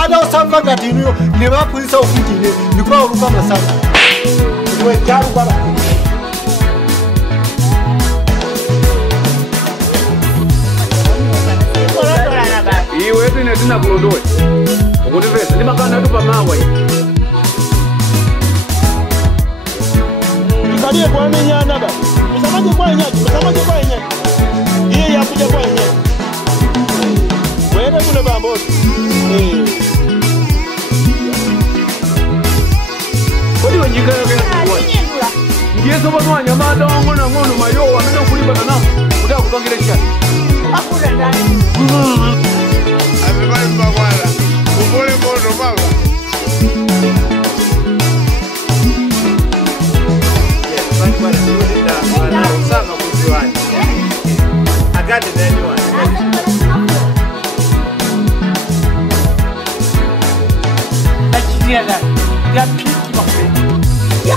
Ada usamba ngatiniyo nebakulisa ufitile nikwa uruka masana we jaru baba iwe tine tina kulodoe ukunivesa ni makana tupa mawa Ikalie kwa menyana ba msamaje kwa yenyewe iye yakuja kwa yenyewe wende kule bambo kodi wenjikaya kena kuwa ngiyeso banwanya madongo na ngono mayo wamena kulibana namo kutaka kupangile chani akula ndani amebali mbawala ubole moto baba sana kuziwani agadi nanyuani akiriana ya piki bakwe ya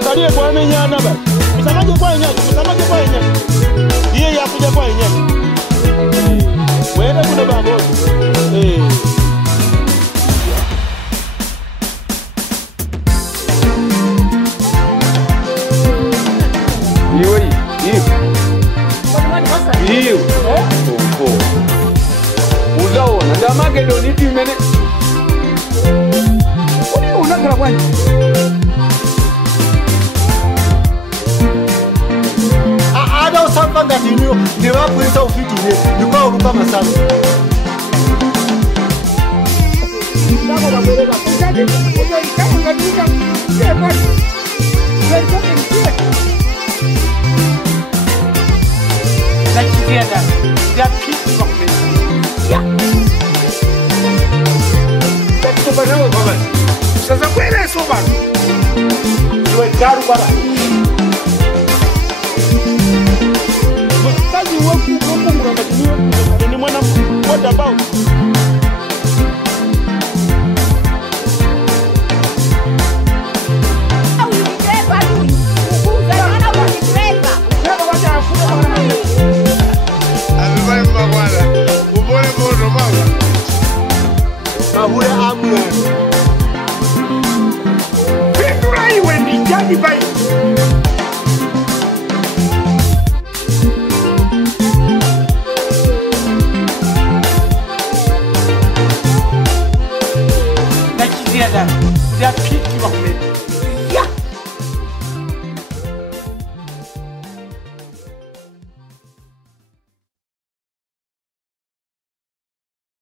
Ikalie kwa menyana ba msamaje kwa yenyewe iye yakuja kwa yenyewe wende kule bambo iyo uzaona ndamagelo nipimene kodi unakhala kwanje ada usamba ngatiniyo nebakulisa ufitile nikwa uruka masana ndako babeleka kuzadi uyo ikamu ngatuka sema wewe akiriana ya piki bakwe ya tubanao baba sasa kwele soba we jaru baba kazi woku ngurangatiyo ni mwana what about amebali mbawala ubole moto baba mahule amwe Pindura iwe ni jadi bai akiriana ya piki bakwe